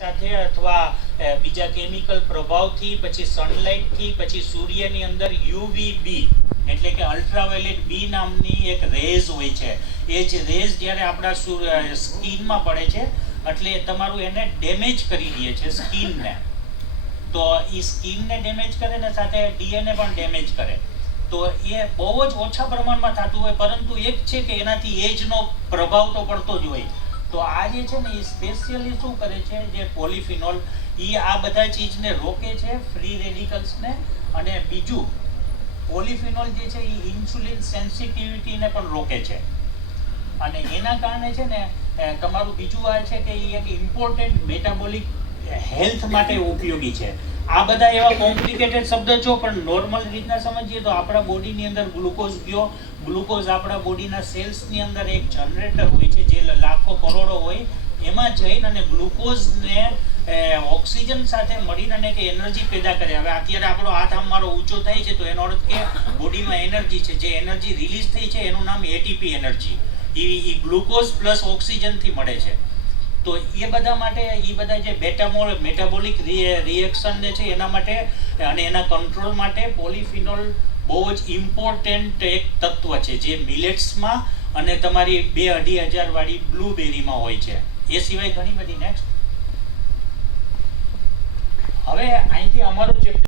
સાથે અથવા બીજા કેમિકલ પ્રભાવથી પછી સનલાઇટથી પછી સૂર્યની અંદર યુવીબી એટલે કે અલ્ટ્રાવાયોલેટ બી નામની એક રેઝ હોય છે. એ જ રેઝ જ્યારે આપણા સ્કિનમાં પડે છે એટલે તમારું એને ડેમેજ કરી દે છે સ્કિનને. તો એ સ્કિનને ડેમેજ કરે ને સાથે ડીએનએ પણ ડેમેજ કરે. તો એ બહુ જ ઓછા પ્રમાણમાં થતું હોય, પરંતુ એક છે કે એનાથી એજનો પ્રભાવ તો પડતો જ હોય. તો આ જે છે ને એ સ્પેશિયલી શું કરે છે, જે પોલિફિનોલ એ આ બધા ચીજને રોકે છે, ફ્રી રેડિકલ્સને. અને બીજું પોલિફિનોલ જે છે એ ઇન્સ્યુલિન સેન્સિટિવિટીને પણ રોકે છે. અને એના કારણે છે ને તમારું બીજું આ છે કે એ એક ઇમ્પોર્ટન્ટ મેટાબોલિક હેલ્થ માટે ઉપયોગી છે. આ બધા એવા કોમ્પ્લિકેટેડ શબ્દ છો, પણ નોર્મલ રીતના સમજીએ તો આપણા બોડીની અંદર ગ્લુકોઝ ગયો. ગ્લુકોઝ આપણા બોડીના સેલ્સની અંદર એક જનરેટર હોય છે, જે લાખો કરોડો હોય. એમાં જઈને અને ગ્લુકોઝને ઓક્સિજન સાથે મળીને અને કે એનર્જી પેદા કરે. હવે અત્યારે આપણો હાથ આમ મારો ઊંચો થાય છે તો એનો અર્થ કે બોડીમાં એનર્જી છે. જે એનર્જી રિલીઝ થઈ છે એનું નામ એટીપી એનર્જી. એ ગ્લુકોઝ પ્લસ ઓક્સિજનથી મળે છે. તો એ બધા માટે એ બધા જે મેટાબોલિક રિએક્શન છે એના માટે અને એના કંટ્રોલ માટે પોલિફિનોલ બહુ જ ઇમ્પોર્ટન્ટ એક તત્વ છે, જે મિલેટ્સમાં અને તમારી 2-2.5 વાળી બ્લુબેરીમાં હોય છે. એ સિવાય ઘણી બધી નેક્સ્ટ. હવે અહીંથી અમારું ચેપ્ટર